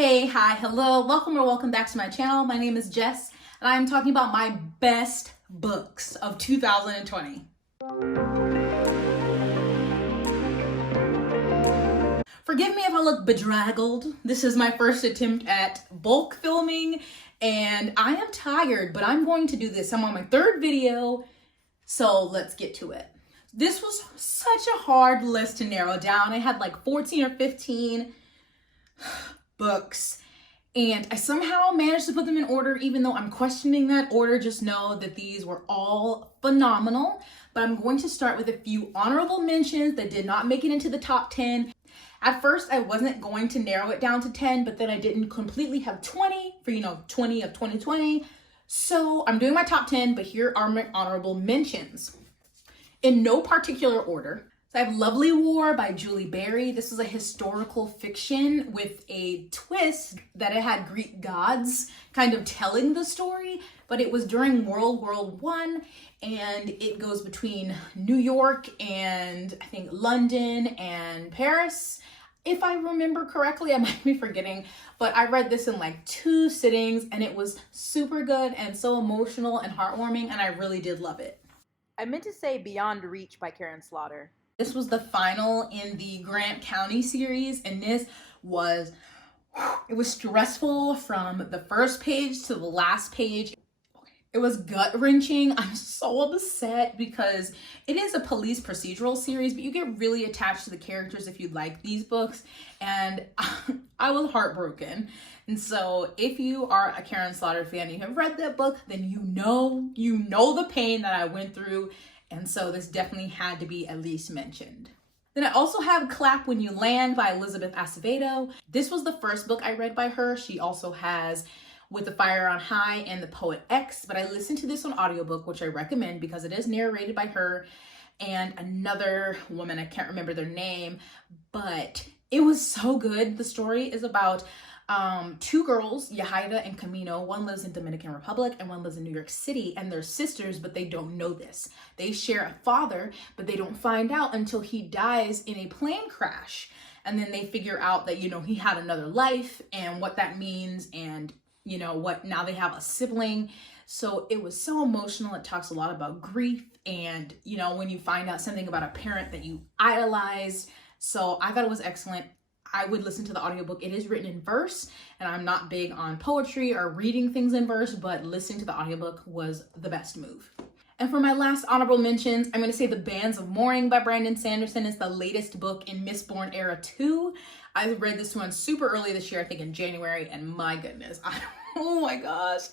Hey, hi, hello, welcome or welcome back to my channel. My name is Jess, and I'm talking about my best books of 2020. Forgive me if I look bedraggled. This is my first attempt at bulk filming, and I am tired, but I'm going to do this. I'm on my third video, so let's get to it. This was such a hard list to narrow down. I had like 14 or 15 books, and I somehow managed to put them in order, even though I'm questioning that order. Just know that these were all phenomenal, but I'm going to start with a few honorable mentions that did not make it into the top 10. At first, I wasn't going to narrow it down to 10, but then I didn't completely have 20 for, 20 of 2020. So I'm doing my top 10, but here are my honorable mentions. In no particular order. So I have Lovely War by Julie Berry. This is a historical fiction with a twist that it had Greek gods kind of telling the story, but it was during World War I, and it goes between New York and I think London and Paris. If I remember correctly, I might be forgetting, but I read this in like 2 sittings and it was super good and so emotional and heartwarming, and I really did love it. I meant to say Beyond Reach by Karin Slaughter. This was the final in the Grant County series, and this was, it was stressful from the first page to the last page. It was gut-wrenching. I'm so upset because it is a police procedural series, but you get really attached to the characters if you like these books, and I was heartbroken. And so if you are a Karin Slaughter fan and you have read that book, then you know the pain that I went through. And so this definitely had to be at least mentioned. Then I also have Clap When You Land by Elizabeth Acevedo. This was the first book I read by her. She also has With the Fire on High and The Poet X, but I listened to this on audiobook, which I recommend because it is narrated by her and another woman. I can't remember their name, but it was so good. The story is about 2 girls, Yahaira and Camino. One lives in Dominican Republic and one lives in New York City, and they're sisters, but they don't know this. They share a father, but they don't find out until he dies in a plane crash. And then they figure out that, he had another life and what that means, and what, now they have a sibling. So it was so emotional. It talks a lot about grief and, when you find out something about a parent that you idolized. So I thought it was excellent. I would listen to the audiobook. It is written in verse, and I'm not big on poetry or reading things in verse, but listening to the audiobook was the best move. And for my last honorable mentions, I'm going to say The Bands of Mourning by Brandon Sanderson is the latest book in Mistborn Era 2. I read this one super early this year, I think in January, and my goodness, oh my gosh,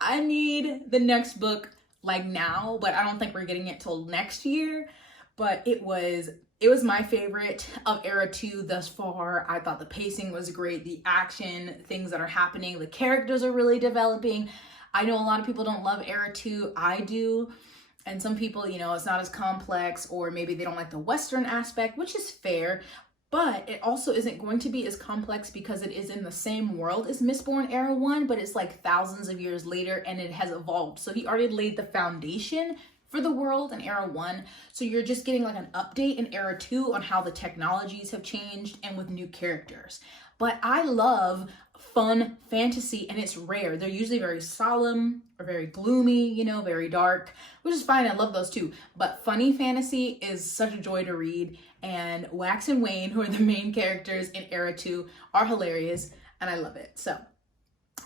I need the next book like now, but I don't think we're getting it till next year. But it was my favorite of Era 2 thus far. I thought the pacing was great, the action, things that are happening, the characters are really developing. I know a lot of people don't love Era 2, I do. And some people, it's not as complex, or maybe they don't like the Western aspect, which is fair. But it also isn't going to be as complex because it is in the same world as Mistborn Era 1, but it's like thousands of years later and it has evolved. So he already laid the foundation for the world in Era 1. So you're just getting like an update in Era 2 on how the technologies have changed and with new characters. But I love fun fantasy, and it's rare. They're usually very solemn or very gloomy, very dark, which is fine. I love those too. But funny fantasy is such a joy to read. And Wax and Wayne, who are the main characters in Era 2, are hilarious, and I love it. So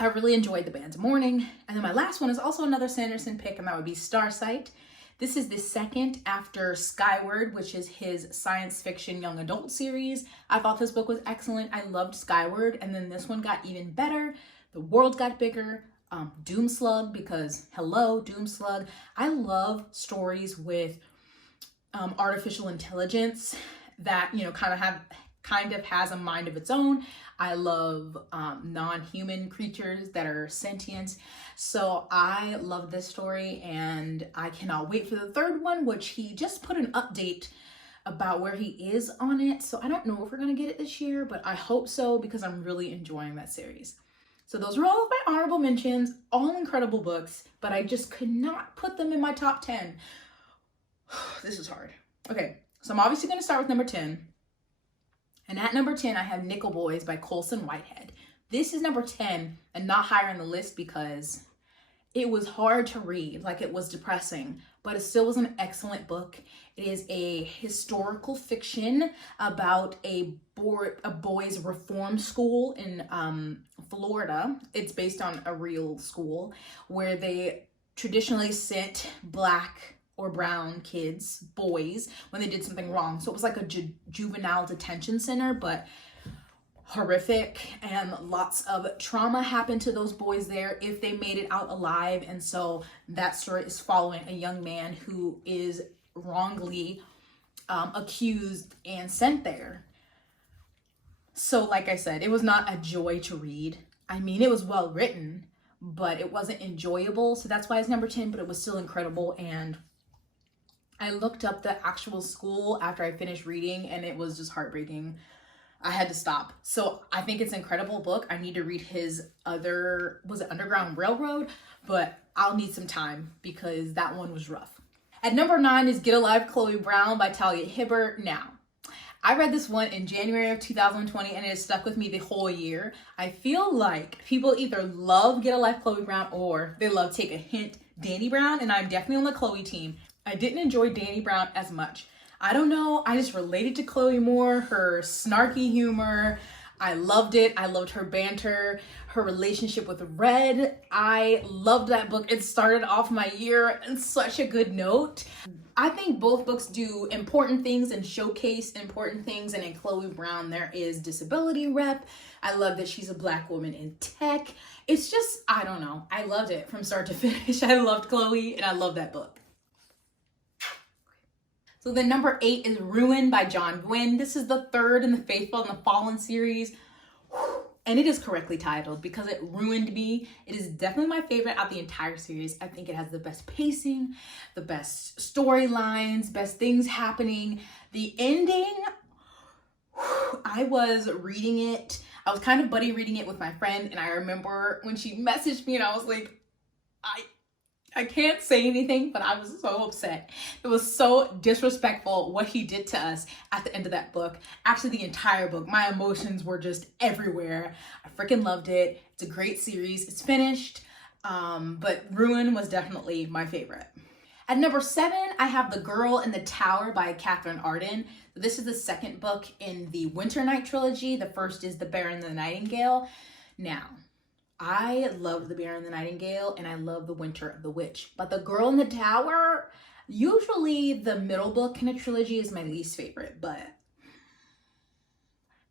I really enjoyed The Bands of Mourning. And then my last one is also another Sanderson pick, and that would be Starsight. This is the second after Skyward, which is his science fiction young adult series. I thought this book was excellent. I loved Skyward, and then this one got even better. The world got bigger. Doomslug, because hello, Doomslug. I love stories with artificial intelligence that, kind of has a mind of its own. I love non-human creatures that are sentient. So I love this story, and I cannot wait for the third one, which he just put an update about where he is on it. So I don't know if we're going to get it this year, but I hope so because I'm really enjoying that series. So those are all of my honorable mentions, all incredible books, but I just could not put them in my top 10. This is hard. Okay, so I'm obviously going to start with number 10. And at number 10, I have Nickel Boys by COLSON Whitehead. This is number 10 and not higher on the list because it was hard to read, like it was depressing, but it still was an excellent book. It is a historical fiction about a boys' reform school in Florida. It's based on a real school where they traditionally sent Black or brown kids, boys, when they did something wrong. So it was like a juvenile detention center, but horrific, and lots of trauma happened to those boys there if they made it out alive. And so that story is following a young man who is wrongly accused and sent there. So like I said, it was not a joy to read. I mean, it was well written, but it wasn't enjoyable. So that's why it's number 10, but it was still incredible. And I looked up the actual school after I finished reading, and it was just heartbreaking. I had to stop. So I think it's an incredible book. I need to read his other, was it Underground Railroad? But I'll need some time because that one was rough. At number 9 is Get a Life, Chloe Brown by Talia Hibbert. Now, I read this one in January of 2020 and it has stuck with me the whole year. I feel like people either love Get a Life, Chloe Brown, or they love Take a Hint, Danny Brown, and I'm definitely on the Chloe team. I didn't enjoy Danny Brown as much. I don't know, I just related to Chloe more, her snarky humor. I loved it. I loved her banter, her relationship with Red. I loved that book. It started off my year on such a good note. I think both books do important things and showcase important things. And in Chloe Brown, there is disability rep. I love that she's a Black woman in tech. It's just, I don't know. I loved it from start to finish. I loved Chloe and I love that book. So then number 8 is Ruin by John Gwynne. This is the third in the Faithful and the Fallen series. And it is correctly titled because it ruined me. It is definitely my favorite out of the entire series. I think it has the best pacing, the best storylines, best things happening. The ending, I was reading it. I was kind of buddy reading it with my friend. And I remember when she messaged me and I was like, I can't say anything, but I was so upset. It was so disrespectful what he did to us at the end of that book. Actually, the entire book. My emotions were just everywhere. I freaking loved it. It's a great series. It's finished, but Ruin was definitely my favorite. At number 7, I have The Girl in the Tower by Catherine Arden. This is the second book in the Winter Night trilogy. The first is The Bear and the Nightingale. Now, I loved The Bear and the Nightingale and I love The Winter of the Witch. But The Girl in the Tower, usually the middle book in a trilogy is my least favorite, but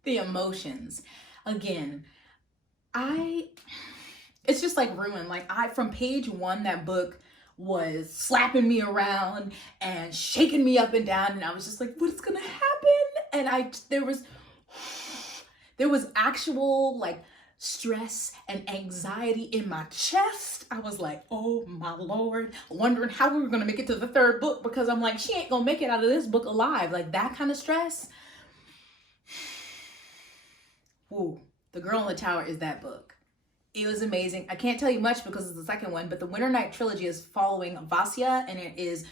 the emotions, again, it's just like Ruin. Like from page 1, that book was slapping me around and shaking me up and down. And I was just like, what's gonna happen? And there was actual like stress and anxiety in my chest. I was like, oh my Lord, wondering how we were gonna make it to the third book because I'm like, she ain't gonna make it out of this book alive. Like that kind of stress. Ooh, The Girl in the Tower is that book. It was amazing. I can't tell you much because it's the second one, but the Winter Night trilogy is following Vasya, and it is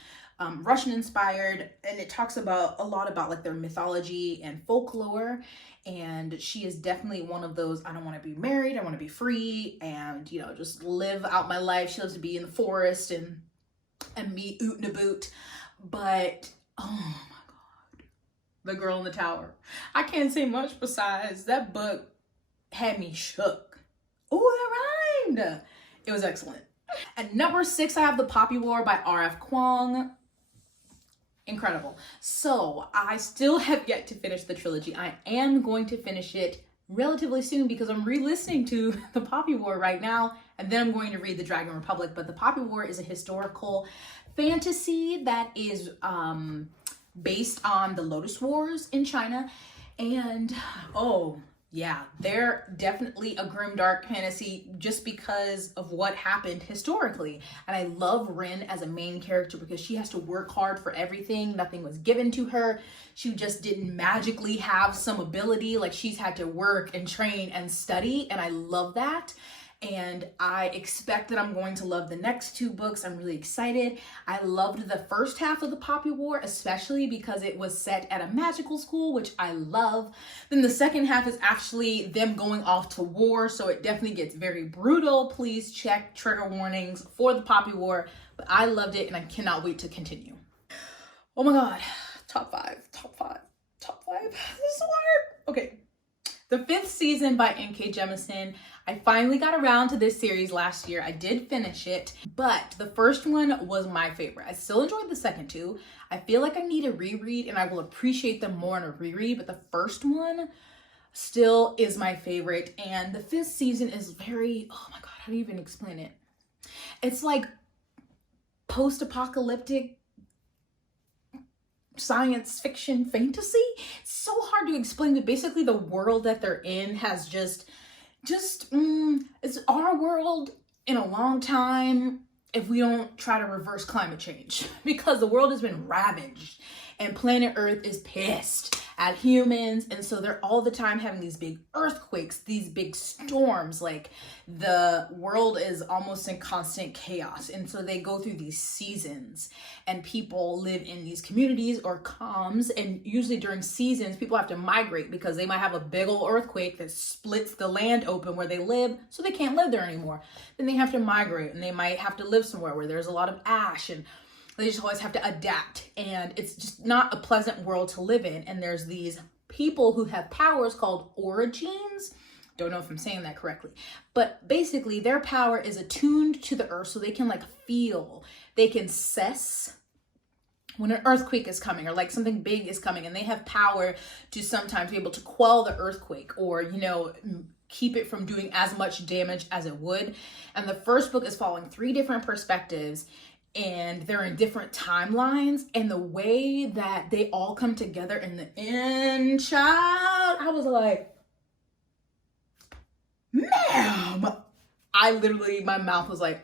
Russian inspired, and it talks about a lot about like their mythology and folklore. And she is definitely one of those, I don't want to be married, I want to be free and, you know, just live out my life. She loves to be in the forest and be oot and a boot. But, oh my God, The Girl in the Tower. I can't say much besides that book had me shook. Oh, that rhymed. It was excellent. At number 6, I have The Poppy War by R.F. Kuang. Incredible. So I still have yet to finish the trilogy. I am going to finish it relatively soon because I'm re-listening to The Poppy War right now, and then I'm going to read The Dragon Republic. But The Poppy War is a historical fantasy that is based on the Lotus Wars in China. And oh yeah, they're definitely a grimdark fantasy just because of what happened historically. And I love Rin as a main character because she has to work hard for everything. Nothing was given to her. She just didn't magically have some ability. Like she's had to work and train and study. And I love that. and I expect that I'm going to love the next two books. I'm really excited. I loved the first half of the Poppy War, especially because it was set at a magical school, which I love. Then the second half is actually them going off to war, so it definitely gets very brutal. Please check trigger warnings for the Poppy War, but I loved it and I cannot wait to continue. Oh my God, top five. This is so hard. Okay. The 5th season by N.K. Jemisin. I finally got around to this series last year. I did finish it, but the first one was my favorite. I still enjoyed the second two. I feel like I need a reread and I will appreciate them more in a reread, but the first one still is my favorite. And the 5th season is very, oh my God, how do you even explain it? It's like post-apocalyptic science fiction fantasy. It's so hard to explain, but basically the world that they're in has it's our world in a long time if we don't try to reverse climate change, because the world has been ravaged and planet Earth is pissed at humans, and so they're all the time having these big earthquakes, these big storms, like the world is almost in constant chaos. And so they go through these seasons and people live in these communities or comms, and usually during seasons people have to migrate because they might have a big old earthquake that splits the land open where they live, so they can't live there anymore. Then they have to migrate and they might have to live somewhere where there's a lot of ash, and they just always have to adapt, and it's just not a pleasant world to live in. And there's these people who have powers called origins. Don't know if I'm saying that correctly, but basically their power is attuned to the earth, so they can like feel, they can sense when an earthquake is coming or like something big is coming, and they have power to sometimes be able to quell the earthquake or, you know, keep it from doing as much damage as it would. And the first book is following 3 different perspectives, and they're in different timelines, and the way that they all come together in the end, child, I was like, ma'am, I literally, my mouth was like,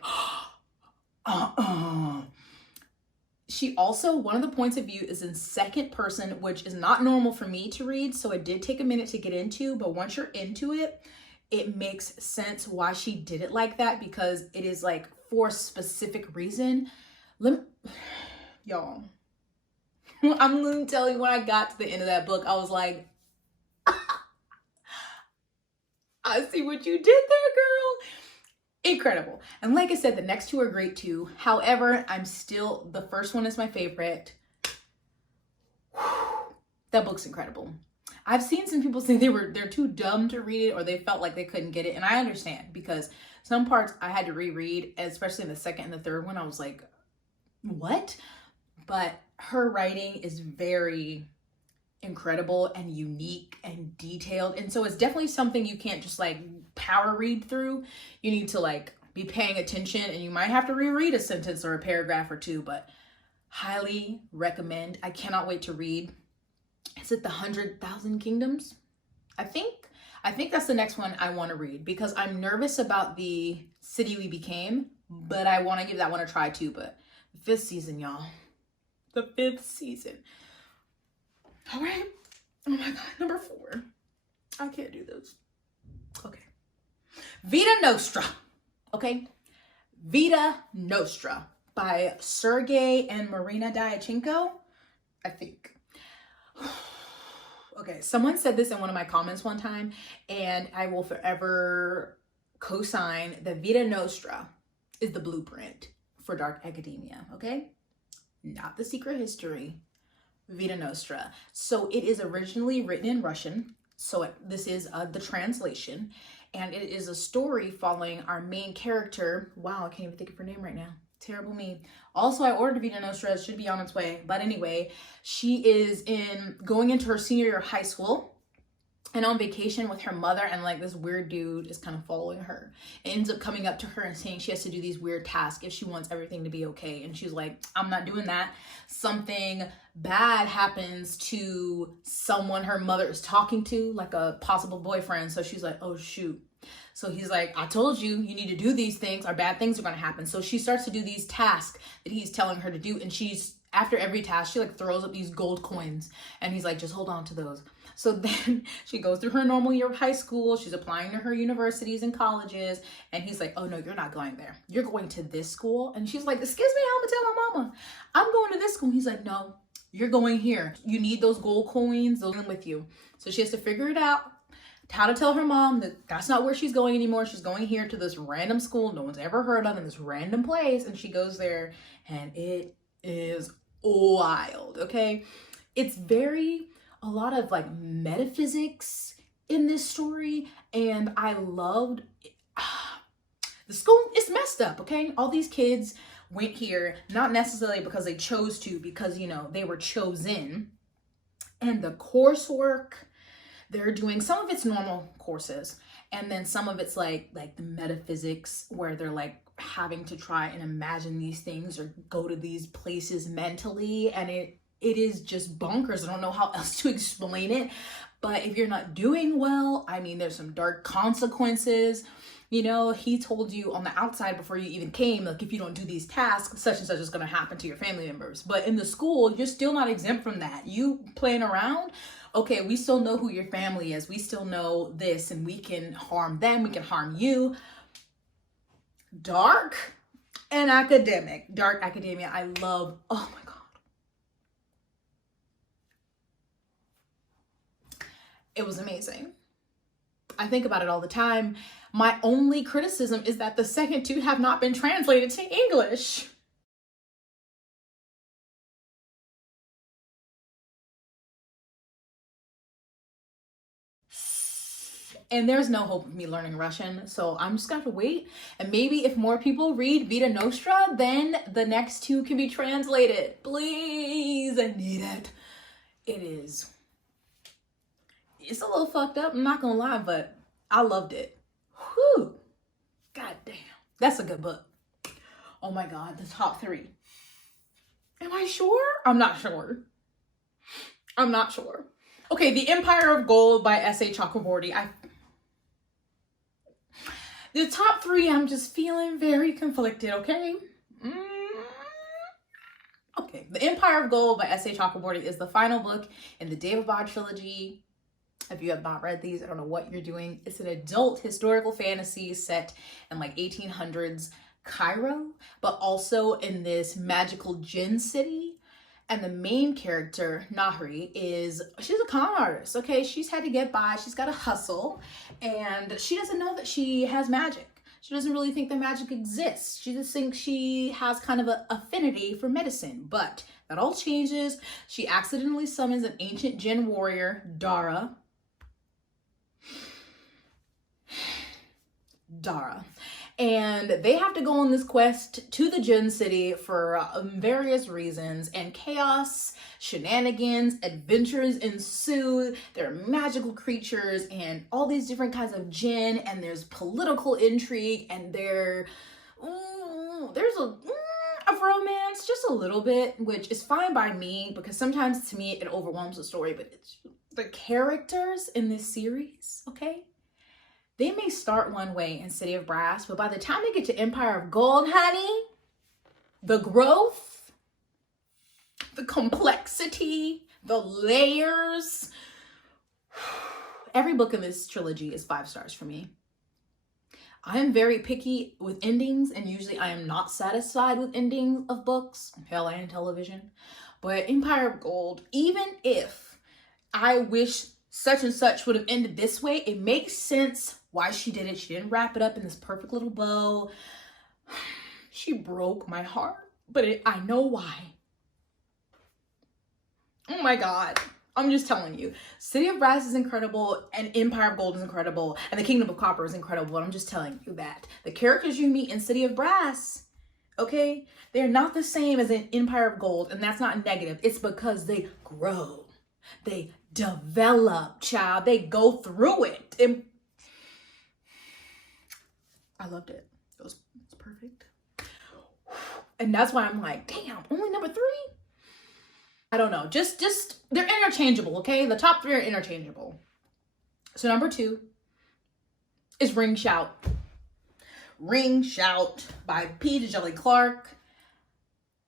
She also, one of the points of view is in second person, which is not normal for me to read, so it did take a minute to get into, but once you're into it, it makes sense why she did it like that, because it is like for a specific reason. Y'all, I'm gonna tell you, when I got to the end of that book, I was like, I see what you did there, girl. Incredible. And like I said, the next 2 are great too. However, the first one is my favorite. That book's incredible. I've seen some people say they're too dumb to read it, or they felt like they couldn't get it. And I understand, because some parts I had to reread, especially in the second and the third one. I was like, what? But her writing is very incredible and unique and detailed, and so it's definitely something you can't just like power read through. You need to like be paying attention, and you might have to reread a sentence or a paragraph or 2, but highly recommend. I cannot wait to read. Is it the 100,000 Kingdoms? I think that's the next one I want to read, because I'm nervous about the City We Became, but I want to give that one a try too. But the 5th season, y'all, the 5th season. All right. Oh my God. Number 4. I can't do those. Okay. Vita Nostra. Okay. Vita Nostra by Sergey and Marina Dyachenko, I think. Okay. Someone said this in one of my comments one time, and I will forever co-sign that Vita Nostra is the blueprint for dark academia. Okay. Not The Secret History. Vita Nostra. So it is originally written in Russian. So this is the translation, and it is a story following our main character. Wow, I can't even think of her name right now. Terrible me. Also, I ordered Vita Nostra. It should be on its way. But anyway, she is going into her senior year of high school and on vacation with her mother, and like this weird dude is kind of following her. It ends up coming up to her and saying she has to do these weird tasks if she wants everything to be okay. And she's like, I'm not doing that. Something bad happens to someone her mother is talking to, like a possible boyfriend. So she's like, oh shoot. So he's like, I told you, you need to do these things or bad things are going to happen. So she starts to do these tasks that he's telling her to do. And she's after every task, she like throws up these gold coins and he's like, just hold on to those. So then she goes through her normal year of high school. She's applying to her universities and colleges. And he's like, oh no, you're not going there. You're going to this school. And she's like, excuse me, I'm gonna tell my mama, I'm going to this school. He's like, no, you're going here. You need those gold coins, those are with you. So she has to figure it out, how to tell her mom that that's not where she's going anymore. She's going here to this random school no one's ever heard of in this random place. And she goes there and it is wild, okay? It's a lot of like metaphysics in this story, and I loved the school is messed up, okay? All these kids went here not necessarily because they chose to, because you know they were chosen. And the coursework they're doing, some of it's normal courses, and then some of it's like the metaphysics where they're like having to try and imagine these things or go to these places mentally, and it is just bonkers. I don't know how else to explain it, but if you're not doing well, I mean, there's some dark consequences. You know, he told you on the outside before you even came, like, if you don't do these tasks, such and such is going to happen to your family members. But in the school, you're still not exempt from that. You playing around, okay, we still know who your family is. We still know this, and we can harm them. We can harm you. Dark and academic. Dark academia. I love, oh my God. It was amazing. I think about it all the time. My only criticism is that the second two have not been translated to English. And there's no hope of me learning Russian, so I'm just gonna have to wait. And maybe if more people read Vita Nostra, then the next two can be translated. Please, I need it. It's a little fucked up, I'm not gonna lie, but I loved it. Whew. God damn. That's a good book. Oh my God, the top 3. Am I sure? I'm not sure. I'm not sure. Okay, The Empire of Gold by S.A. Chakraborty. The top 3, I'm just feeling very conflicted, okay? Okay, The Empire of Gold by S.A. Chakraborty is the final book in the David trilogy. If you have not read these, I don't know what you're doing. It's an adult historical fantasy set in like 1800s Cairo, but also in this magical djinn city. And the main character, Nahri, she's a con artist, okay? She's had to get by, she's got to hustle, and she doesn't know that she has magic. She doesn't really think that magic exists. She just thinks she has kind of an affinity for medicine, but that all changes. She accidentally summons an ancient djinn warrior, Dara, and they have to go on this quest to the djinn city for various reasons, and chaos, shenanigans, adventures ensue. There are magical creatures and all these different kinds of djinn, and there's political intrigue, and there's a romance, just a little bit, which is fine by me because sometimes to me it overwhelms the story, but it's the characters in this series, okay? They may start one way in City of Brass, but by the time they get to Empire of Gold, honey, the growth, the complexity, the layers, every book in this trilogy is 5 stars for me. I am very picky with endings, and usually I am not satisfied with endings of books, hell, and television. But Empire of Gold, even if I wish such and such would have ended this way, it makes sense why she did it. She didn't wrap it up in this perfect little bow. She broke my heart, but I know why. Oh my God. I'm just telling you. City of Brass is incredible, and Empire of Gold is incredible, and the Kingdom of Copper is incredible, and I'm just telling you that. The characters you meet in City of Brass, okay, they're not the same as in Empire of Gold, and that's not negative. It's because they grow. They develop, child. They go through it. And I loved it. It's perfect. And that's why I'm like, damn, only number 3? I don't know. Just they're interchangeable, okay? The top 3 are interchangeable. So number 2 is Ring Shout. Ring Shout by P. Djeli Clark.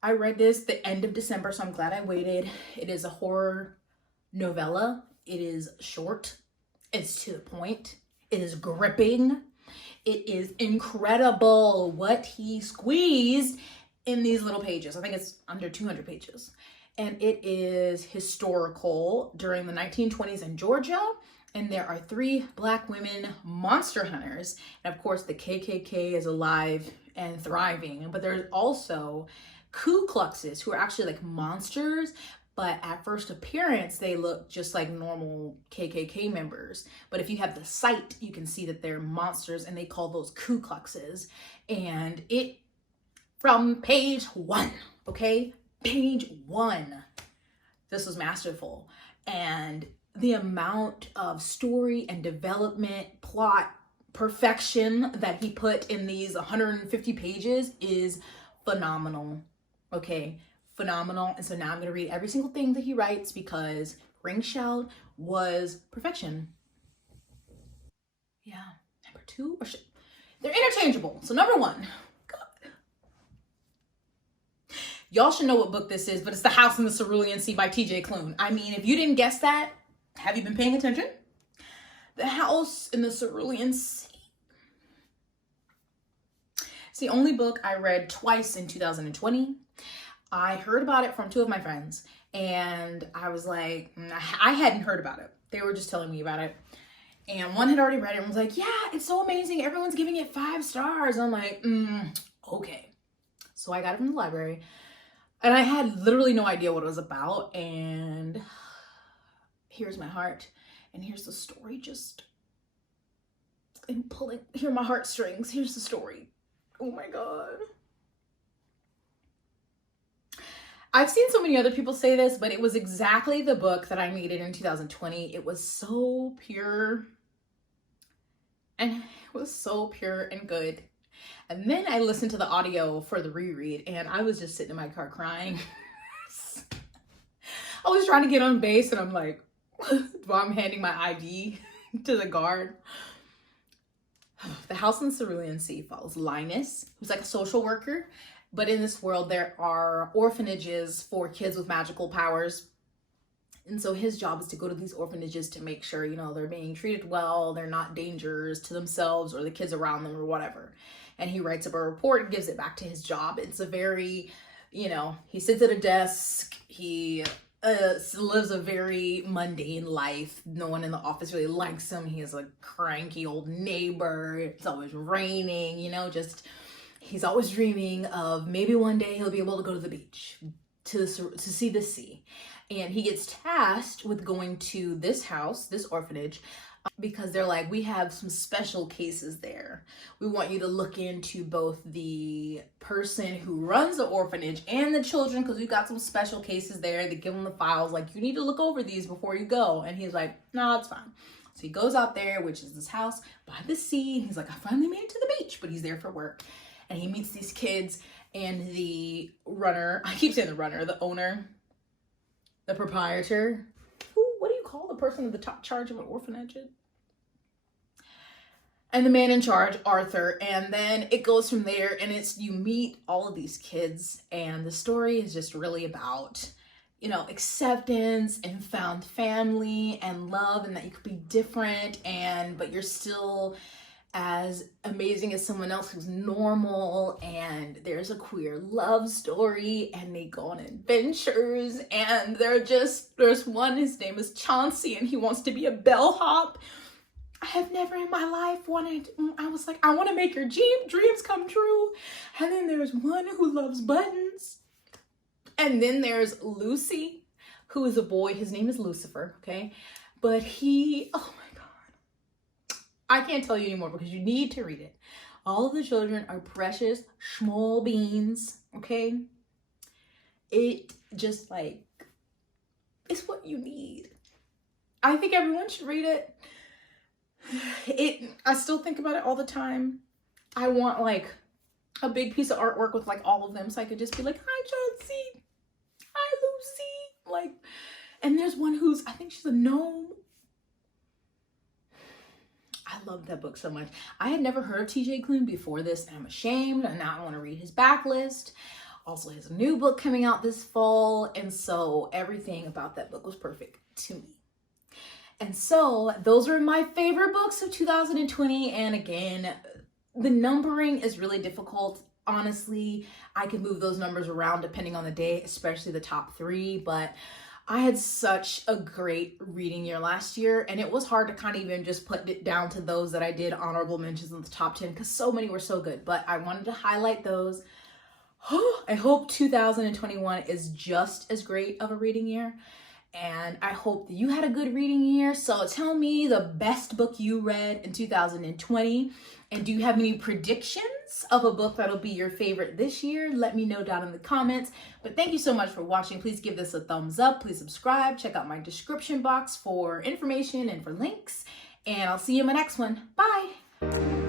I read this the end of December, so I'm glad I waited. It is a horror novella. It is short. It's to the point. It is gripping. It is incredible what he squeezed in these little pages. I think it's under 200 pages. And it is historical during the 1920s in Georgia. And there are 3 Black women monster hunters. And of course, the KKK is alive and thriving. But there's also Ku Kluxes, who are actually like monsters, but at first appearance, they look just like normal KKK members. But if you have the sight, you can see that they're monsters, and they call those Ku Kluxes. And it, from page 1, okay? Page 1, this was masterful. And the amount of story and development, plot, perfection that he put in these 150 pages is phenomenal. Okay, phenomenal. And so now I'm going to read every single thing that he writes because Ring Shout was perfection. Yeah, number 2, or they're interchangeable. So number 1, God. Y'all should know what book this is, but it's The House in the Cerulean Sea by T.J. Klune. I mean, if you didn't guess that, have you been paying attention? The House in the Cerulean Sea. It's the only book I read twice in 2020. I heard about it from 2 of my friends, and I was like, I hadn't heard about it. They were just telling me about it. And one had already read it and was like, yeah, it's so amazing. Everyone's giving it 5 stars. I'm like, okay. So I got it from the library, and I had literally no idea what it was about. And here's my heart, and here's the story. Just, I'm pulling, here are my heartstrings. Here's the story. Oh my God. I've seen so many other people say this, but it was exactly the book that I needed in 2020. It was so pure, and it was so pure and good. And then I listened to the audio for the reread, and I was just sitting in my car crying. I was trying to get on base, and I'm like, while I'm handing my ID to the guard. The House in the Cerulean Sea follows Linus, who's like a social worker. But in this world, there are orphanages for kids with magical powers. And so his job is to go to these orphanages to make sure, you know, they're being treated well, they're not dangers to themselves or the kids around them or whatever. And he writes up a report and gives it back to his job. It's a very, you know, he sits at a desk, he lives a very mundane life. No one in the office really likes him. He has a cranky old neighbor. It's always raining, you know, just... He's always dreaming of maybe one day he'll be able to go to the beach to see the sea. And he gets tasked with going to this house, this orphanage, because they're like, we have some special cases there. We want you to look into both the person who runs the orphanage and the children, because we've got some special cases there. They give him the files, like, you need to look over these before you go. And he's like, no, it's fine. So he goes out there, which is this house by the sea. And he's like, I finally made it to the beach, but he's there for work. And he meets these kids, and the runner, I keep saying the runner, the owner, the proprietor. What do you call the person in the top charge of an orphanage? And the man in charge, Arthur. And then it goes from there, and you meet all of these kids, and the story is just really about, you know, acceptance and found family and love, and that you could be different, but you're still as amazing as someone else who's normal. And there's a queer love story, and they go on adventures, and there's one, his name is Chauncey, and he wants to be a bellhop. I have never in my life I was like, I want to make your dreams come true. And then there's one who loves buttons. And then there's Lucy, who is a boy. His name is Lucifer, okay? But oh my God. I can't tell you anymore because you need to read it. All of the children are precious, small beans, okay? It just like, it's what you need. I think everyone should read it. I still think about it all the time. I want like a big piece of artwork with like all of them, so I could just be like, hi Chauncey, hi Lucy, like. And there's one who's, I think she's a gnome. I love that book so much. I had never heard of TJ Klune before this, and I'm ashamed, and now I want to read his backlist. Also, his new book coming out this fall. And so everything about that book was perfect to me. And so those are my favorite books of 2020. And again, the numbering is really difficult. Honestly, I can move those numbers around depending on the day, especially the top 3. But I had such a great reading year last year, and it was hard to kind of even just put it down to those that I did honorable mentions in the top 10 because so many were so good. But I wanted to highlight those. I hope 2021 is just as great of a reading year. And I hope that you had a good reading year. So tell me the best book you read in 2020. And do you have any predictions of a book that'll be your favorite this year? Let me know down in the comments. But thank you so much for watching. Please give this a thumbs up. Please subscribe. Check out my description box for information and for links. And I'll see you in my next one. Bye.